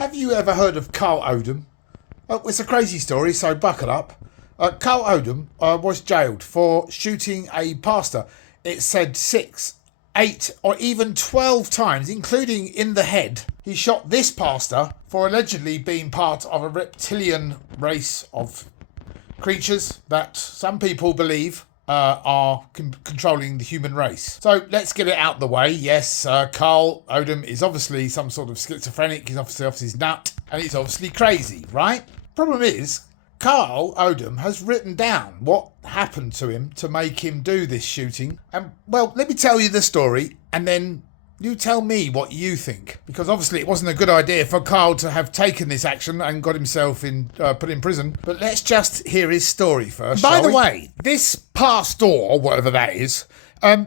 Have you ever heard of Carl Odom? It's a crazy story, so buckle up. Carl Odom was jailed for shooting a pastor. It said 6, 8 or even 12 times, including in the head. He shot this pastor for allegedly being part of a reptilian race of creatures that some people believe are controlling the human race. So let's get it out the way. Yes, Carl Odom is obviously some sort of schizophrenic. He's obviously off his nut, and he's obviously crazy, right? Problem is, Carl Odom has written down what happened to him to make him do this shooting. And, well, let me tell you the story, and then you tell me what you think. Because obviously it wasn't a good idea for Carl to have taken this action and got himself put in prison. But let's just hear his story first. By the way, this pastor, whatever that is,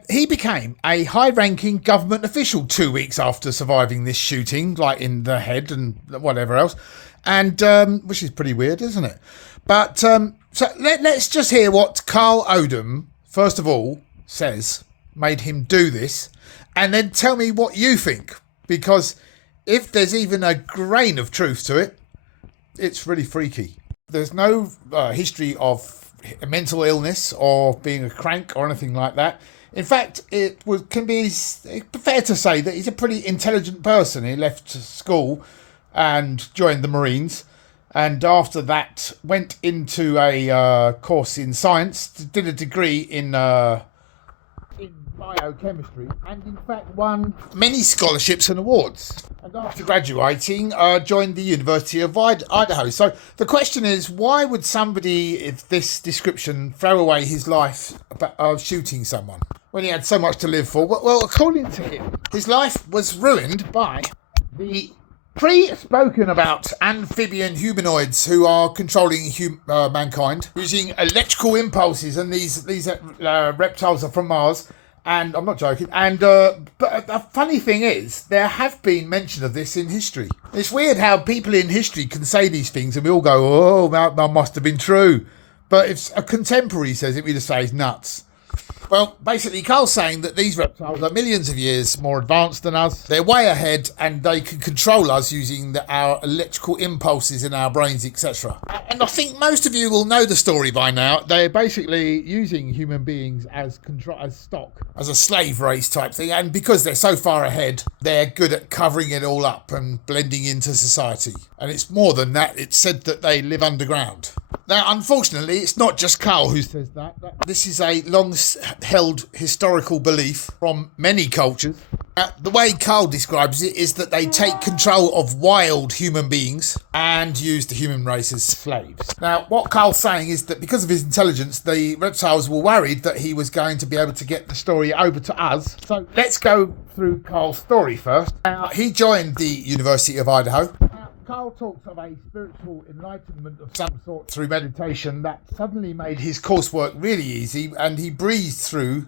he became a high-ranking government official 2 weeks after surviving this shooting, like in the head and whatever else. And which is pretty weird, isn't it? But so let's just hear what Carl Odom, first of all, says made him do this, and then tell me what you think. Because if there's even a grain of truth to it, it's really freaky. There's no history of mental illness or being a crank or anything like that. In fact, can be fair to say that he's a pretty intelligent person. He left school and joined the Marines, and after that went into a course in science, did a degree in biochemistry, and in fact won many scholarships and awards. And after graduating, joined the University of Idaho. So the question is, why would somebody of this description throw away his life of shooting someone when he had so much to live for? Well, according to him, his life was ruined by the pre-spoken about amphibian humanoids who are controlling mankind using electrical impulses, and these reptiles are from Mars. And I'm not joking. And but the funny thing is, there have been mention of this in history. It's weird how people in history can say these things, and we all go, "Oh, that must have been true." But if a contemporary says it, we just say he's nuts. Well, basically, Carl's saying that these reptiles are millions of years more advanced than us. They're way ahead, and they can control us using our electrical impulses in our brains, etc. And I think most of you will know the story by now. They're basically using human beings as stock, as a slave race type thing. And because they're so far ahead, they're good at covering it all up and blending into society. And it's more than that. It's said that they live underground. Now, unfortunately, it's not just Carl who says that. This is a long-held historical belief from many cultures. The way Carl describes it is that they take control of wild human beings and use the human race as slaves. Now, what Carl's saying is that because of his intelligence, the reptiles were worried that he was going to be able to get the story over to us. So let's go through Carl's story first. He joined the University of Idaho. Carl talks of a spiritual enlightenment of some sort through meditation that suddenly made his coursework really easy, and he breezed through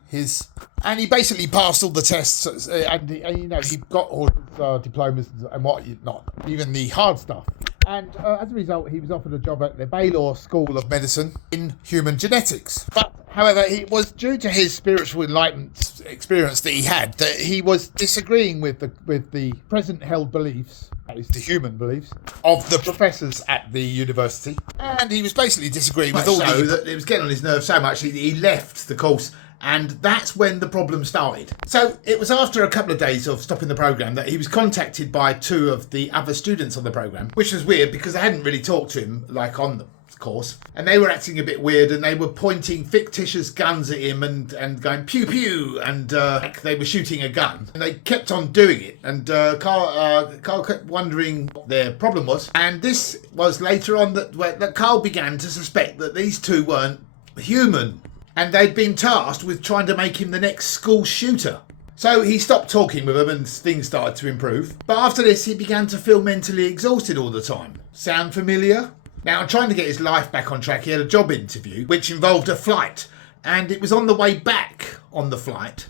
and he basically passed all the tests, and he got all his diplomas and what not, even the hard stuff. And as a result, he was offered a job at the Baylor School of Medicine in human genetics. But however, it was due to his spiritual enlightenment experience that he had that he was disagreeing with the present held beliefs, that is the human beliefs, of the professors at the university. And he was basically disagreeing with all that it was getting on his nerves so much he left the course. And that's when the problem started. So it was after a couple of days of stopping the programme that he was contacted by two of the other students on the programme, which was weird because they hadn't really talked to him like on the course, and they were acting a bit weird, and they were pointing fictitious guns at him and going pew pew, and like they were shooting a gun, and they kept on doing it. And Carl kept wondering what their problem was, and this was later on that Carl began to suspect that these two weren't human, and they'd been tasked with trying to make him the next school shooter. So he stopped talking with them and things started to improve. But after this, he began to feel mentally exhausted all the time. Sound familiar? Now, trying to get his life back on track, he had a job interview, which involved a flight. And it was on the way back on the flight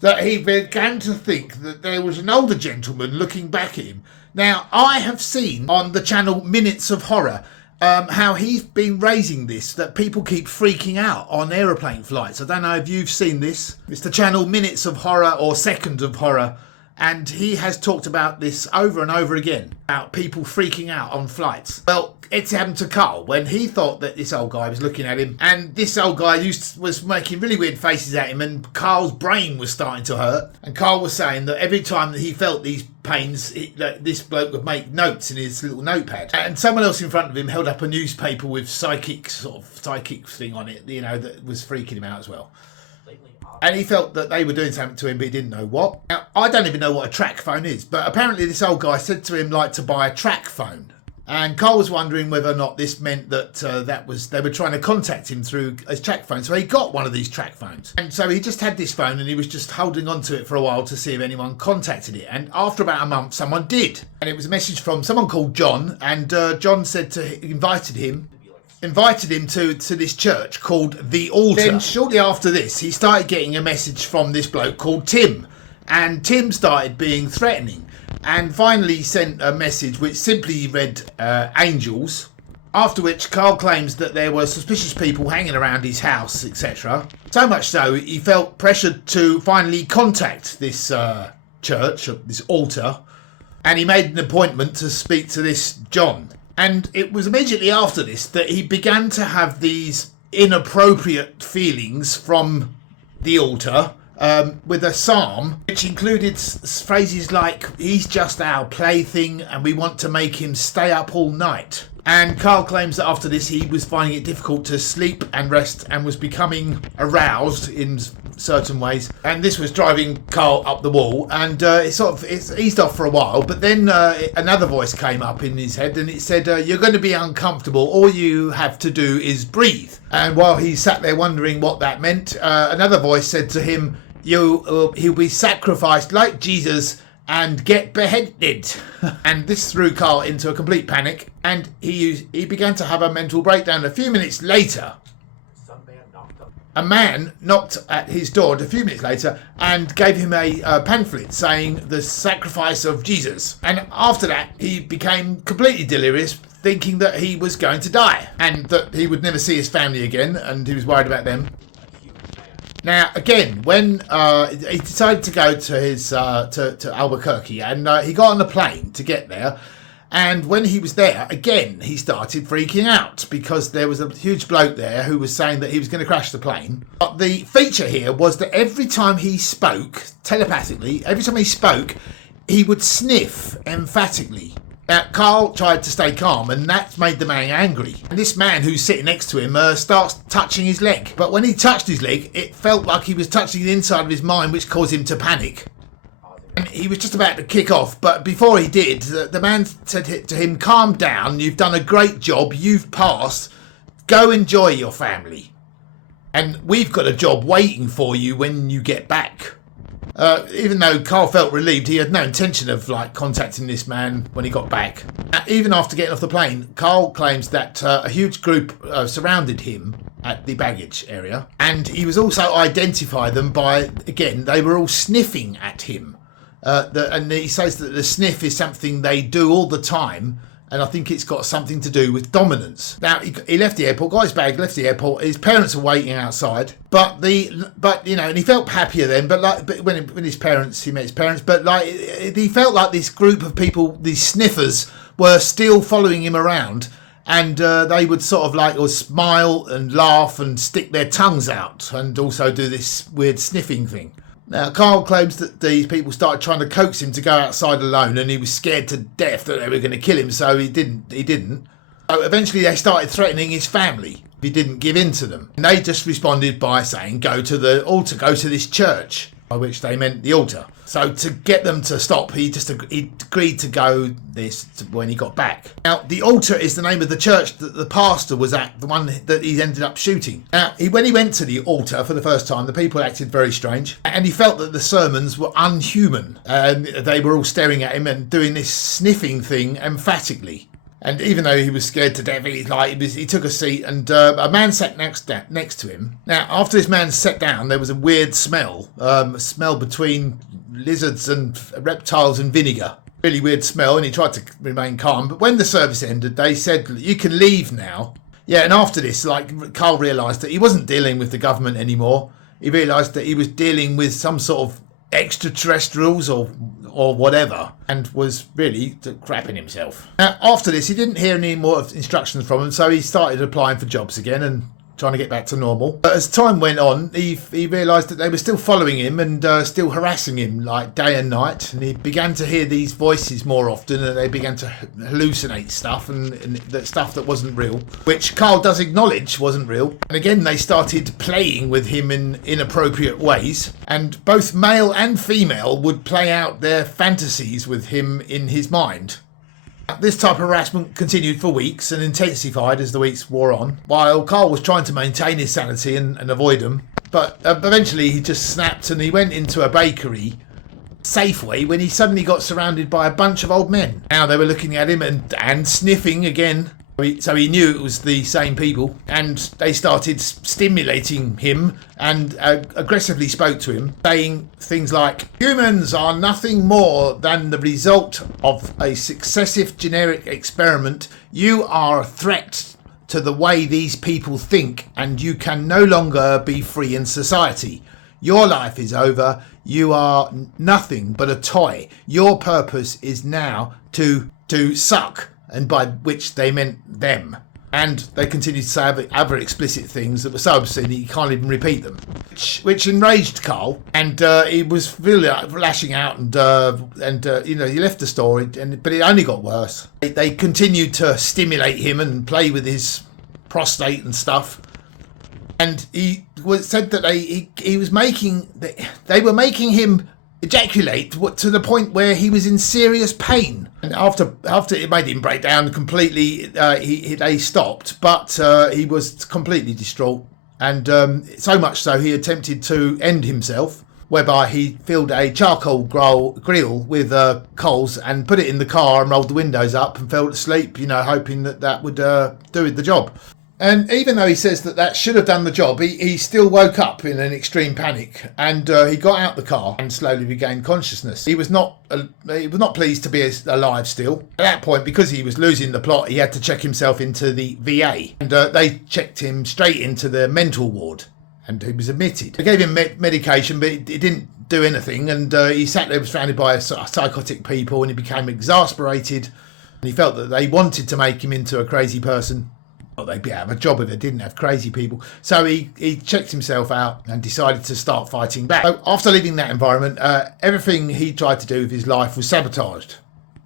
that he began to think that there was an older gentleman looking back at him. Now, I have seen on the channel Minutes of Horror how he's been raising this, that people keep freaking out on aeroplane flights. I don't know if you've seen this. It's the channel Minutes of Horror or Second of Horror. And he has talked about this over and over again, about people freaking out on flights. Well, it's happened to Carl when he thought that this old guy was looking at him, and this old guy was making really weird faces at him, and Carl's brain was starting to hurt. And Carl was saying that every time that he felt these pains, this bloke would make notes in his little notepad. And someone else in front of him held up a newspaper with psychic thing on it, that was freaking him out as well. And he felt that they were doing something to him, but he didn't know what. Now, I don't even know what a track phone is, but apparently this old guy said to him, to buy a track phone. And Carl was wondering whether or not this meant that they were trying to contact him through a track phone. So he got one of these track phones. And so he just had this phone and he was just holding on to it for a while to see if anyone contacted it. And after about a month, someone did. And it was a message from someone called John. And John invited him to this church called The Altar. Then shortly after this, he started getting a message from this bloke called Tim. And Tim started being threatening. And finally sent a message which simply read angels. After which Carl claims that there were suspicious people hanging around his house, etc. So much so, he felt pressured to finally contact this church, this altar. And he made an appointment to speak to this John. And it was immediately after this that he began to have these inappropriate feelings from the altar. With a psalm which included phrases like, he's just our plaything and we want to make him stay up all night. And Carl claims that after this he was finding it difficult to sleep and rest and was becoming aroused in certain ways, and this was driving Carl up the wall, and it's eased off for a while, but then another voice came up in his head and it said, you're going to be uncomfortable, all you have to do is breathe. And while he sat there wondering what that meant, another voice said to him, he'll be sacrificed like Jesus and get beheaded. And this threw Carl into a complete panic, and he began to have a mental breakdown. A few minutes later, a man knocked at his door a few minutes later and gave him a pamphlet saying the sacrifice of Jesus. And after that, he became completely delirious, thinking that he was going to die and that he would never see his family again, and he was worried about them. Now, again, when he decided to go to his to Albuquerque, and he got on a plane to get there, and when he was there, again, he started freaking out because there was a huge bloke there who was saying that he was going to crash the plane. But the feature here was that every time he spoke, telepathically, he would sniff emphatically. Now, Carl tried to stay calm, and that made the man angry. And this man who's sitting next to him starts touching his leg. But when he touched his leg, it felt like he was touching the inside of his mind, which caused him to panic. And he was just about to kick off, but before he did, the man said to him, calm down, you've done a great job, you've passed, go enjoy your family. And we've got a job waiting for you when you get back. Even though Carl felt relieved, he had no intention of contacting this man when he got back. Even after getting off the plane, Carl claims that a huge group surrounded him at the baggage area, and he was also identified them by, again, they were all sniffing at him. And he says that the sniff is something they do all the time, and I think it's got something to do with dominance. Now, he left the airport, got his bag, left the airport. His parents were waiting outside, and he felt happier then. But when he met his parents, but he felt like this group of people, these sniffers, were still following him around, and they would sort of or smile and laugh and stick their tongues out, and also do this weird sniffing thing. Now, Carl claims that these people started trying to coax him to go outside alone, and he was scared to death that they were going to kill him, so he didn't. So eventually they started threatening his family if he didn't give in to them. And they just responded by saying, go to the altar, go to this church, by which they meant the altar. So to get them to stop, he agreed to go when he got back. Now, the altar is the name of the church that the pastor was at, the one that he ended up shooting. Now, when he went to the altar for the first time, the people acted very strange, and he felt that the sermons were unhuman. They were all staring at him and doing this sniffing thing emphatically. And even though he was scared to death, he took a seat, and a man sat next to him. Now, after this man sat down, there was a weird smell, a smell between lizards and reptiles and vinegar. Really weird smell, and he tried to remain calm. But when the service ended, they said, you can leave now. Yeah, and after this, Carl realised that he wasn't dealing with the government anymore. He realised that he was dealing with some sort of extraterrestrials or or whatever, and was really crapping himself. Now, after this, he didn't hear any more instructions from him, so he started applying for jobs again and trying to get back to normal. But as time went on, he realised that they were still following him and still harassing him like day and night, and he began to hear these voices more often, and they began to hallucinate stuff and that stuff that wasn't real, which Carl does acknowledge wasn't real. And again, they started playing with him in inappropriate ways, and both male and female would play out their fantasies with him in his mind. This type of harassment continued for weeks and intensified as the weeks wore on, while Carl was trying to maintain his sanity and avoid them. But eventually he just snapped and he went into a bakery, Safeway, when he suddenly got surrounded by a bunch of old men. Now they were looking at him and sniffing again. So he knew it was the same people, and they started stimulating him and aggressively spoke to him, saying things like, "Humans are nothing more than the result of a successive genetic experiment. You are a threat to the way these people think, and you can no longer be free in society. Your life is over. You are nothing but a toy. Your purpose is now to suck." And by which they meant them. And they continued to say other explicit things that were so obscene that you can't even repeat them. Which enraged Carl, and he was really lashing out, and he left the store, but it only got worse. They continued to stimulate him and play with his prostate and stuff. And he said that they were making him ejaculate to the point where he was in serious pain. And after it made him break down completely, they stopped, but he was completely distraught, and so much so he attempted to end himself, whereby he filled a charcoal grill with coals and put it in the car and rolled the windows up and fell asleep, hoping that would do the job. And even though he says that should have done the job, he still woke up in an extreme panic, and he got out the car and slowly regained consciousness. He was not pleased to be alive still. At that point, because he was losing the plot, he had to check himself into the VA, and they checked him straight into the mental ward, and he was admitted. They gave him medication, but it didn't do anything, and he sat there surrounded by psychotic people, and he became exasperated, and he felt that they wanted to make him into a crazy person. Well, they'd be out of a job if they didn't have crazy people. So he checked himself out and decided to start fighting back. So after leaving that environment, everything he tried to do with his life was sabotaged.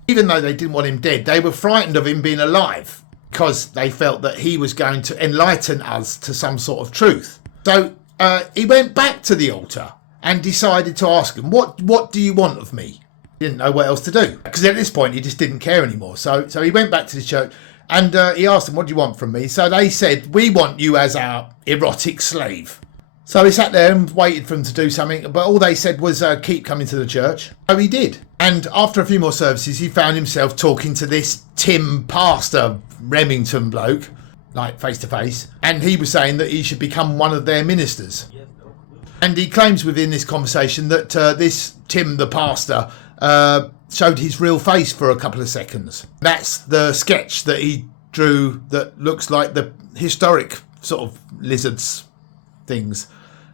Even though they didn't want him dead, they were frightened of him being alive because they felt that he was going to enlighten us to some sort of truth. So he went back to the altar and decided to ask them, what do you want of me? He didn't know what else to do, because at this point he just didn't care anymore. So he went back to the church. And he asked them, "What do you want from me?" So they said, "We want you as our erotic slave." So he sat there and waited for them to do something, but all they said was keep coming to the church. So he did. And after a few more services, he found himself talking to this Tim Pastor Remington bloke, like face to face, and he was saying that he should become one of their ministers. And he claims within this conversation that this Tim the Pastor showed his real face for a couple of seconds. That's the sketch that he drew that looks like the historic sort of lizards things,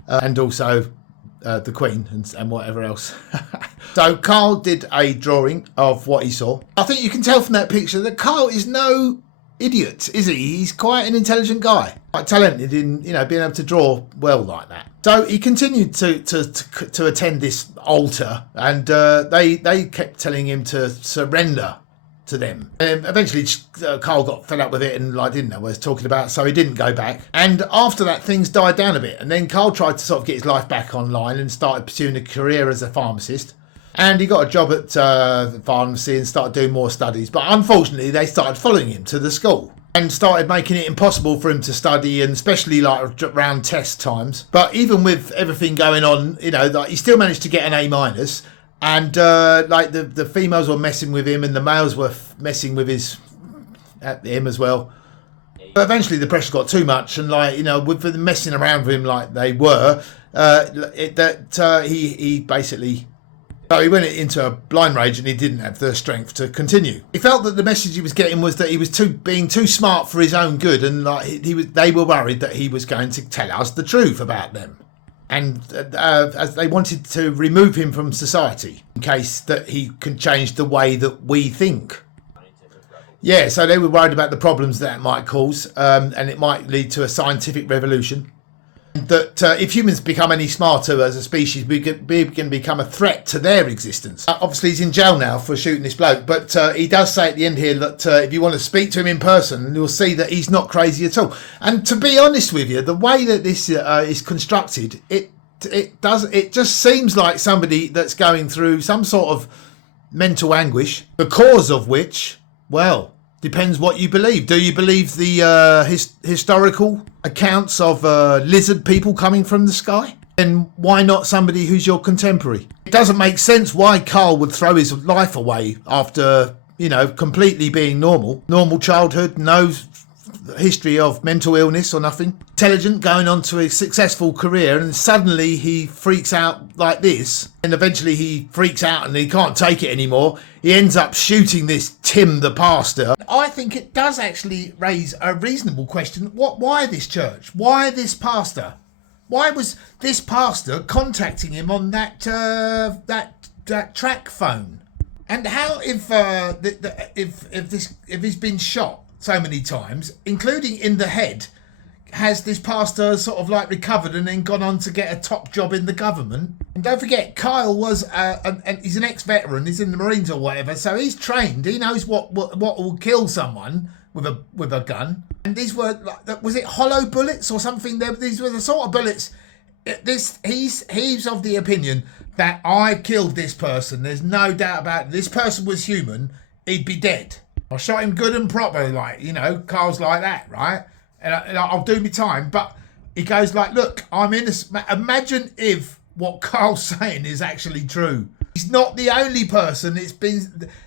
and also the Queen and whatever else. So Carl did a drawing of what he saw. I think you can tell from that picture that Carl is no idiot, is he? He's quite an intelligent guy, quite talented in being able to draw well like that. So he continued to attend this altar, and they kept telling him to surrender to them. Eventually Carl got fed up with it and didn't know what he was talking about, so he didn't go back. And after that, things died down a bit, and then Carl tried to sort of get his life back online and started pursuing a career as a pharmacist. And he got a job at the pharmacy and started doing more studies. But unfortunately, they started following him to the school and started making it impossible for him to study, and especially around test times. But even with everything going on, he still managed to get an A-. And the females were messing with him, and the males were messing with him as well. But eventually the pressure got too much, and with them messing around with him like they were, he basically... So he went into a blind rage, and he didn't have the strength to continue. He felt that the message he was getting was that he was being too smart for his own good, and they were worried that he was going to tell us the truth about them. And as they wanted to remove him from society in case that he can change the way that we think. Yeah, so they were worried about the problems that might cause, and it might lead to a scientific revolution. That if humans become any smarter as a species, we can become a threat to their existence. Obviously, he's in jail now for shooting this bloke, but he does say at the end here that if you want to speak to him in person, you'll see that he's not crazy at all. And to be honest with you, the way that this is constructed, it just seems like somebody that's going through some sort of mental anguish, the cause of which, well, depends what you believe. Do you believe the historical accounts of lizard people coming from the sky? Then why not somebody who's your contemporary? It doesn't make sense why Carl would throw his life away after, completely being normal childhood, no history of mental illness or nothing, intelligent, going on to a successful career, and suddenly he freaks out like this, and eventually he freaks out and he can't take it anymore. He ends up shooting this Tim the pastor. I think it does actually raise a reasonable question. Why this church? Why this pastor? Why was this pastor contacting him on that track phone? And how if he's been shot so many times, including in the head, has this pastor sort of like recovered and then gone on to get a top job in the government? And don't forget, Kyle was he's an ex-veteran, he's in the Marines or whatever, so he's trained, he knows what will kill someone with a gun. And these were, was it hollow bullets or something? These were the sort of bullets. He's of the opinion that I killed this person, there's no doubt about it. This person was human, he'd be dead. I shot him good and proper, Carl's like that, right? And I'll do my time. But he goes like, look, I'm innocent. Imagine if what Carl's saying is actually true. He's not the only person.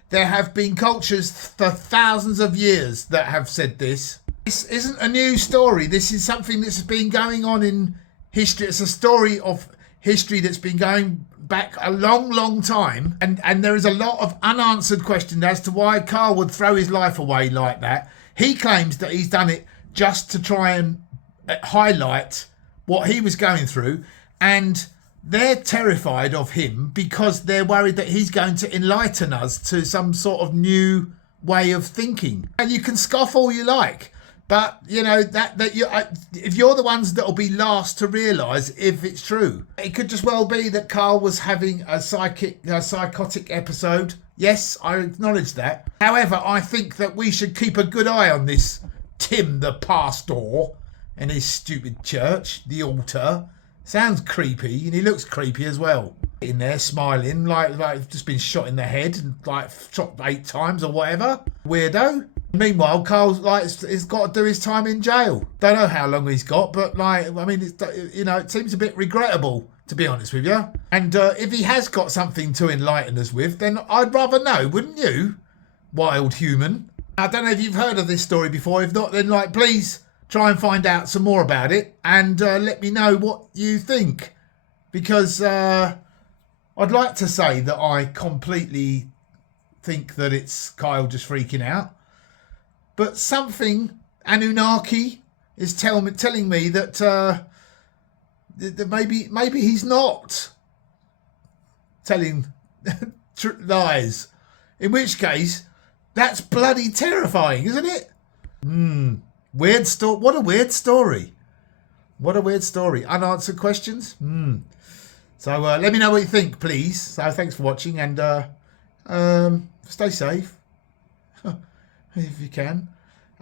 There have been cultures for thousands of years that have said this. This isn't a new story. This is something that's been going on in history. It's a story of history that's been going back a long time, and there is a lot of unanswered questions as to why Carl would throw his life away like that. He claims that he's done it just to try and highlight what he was going through, and they're terrified of him because they're worried that he's going to enlighten us to some sort of new way of thinking. And you can scoff all you like, but if you're the ones that will be last to realise if it's true. It could just well be that Carl was having a psychotic episode. Yes, I acknowledge that. However, I think that we should keep a good eye on this Tim the pastor and his stupid church, the altar. Sounds creepy, and he looks creepy as well. In there smiling like just been shot in the head and shot 8 times or whatever. Weirdo. Meanwhile, Carl's he's got to do his time in jail. Don't know how long he's got, but it seems a bit regrettable, to be honest with you. And if he has got something to enlighten us with, then I'd rather know, wouldn't you, wild human? I don't know if you've heard of this story before. If not, then please try and find out some more about it and let me know what you think, because I'd like to say that I completely think that it's Kyle just freaking out. But something, Anunnaki, is telling me that maybe he's not telling lies. In which case, that's bloody terrifying, isn't it? Weird story. What a weird story. What a weird story. Unanswered questions. So let me know what you think, please. So thanks for watching, and stay safe. If you can,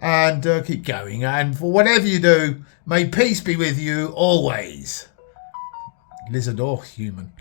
and keep going, and for whatever you do, may peace be with you always, lizard or human.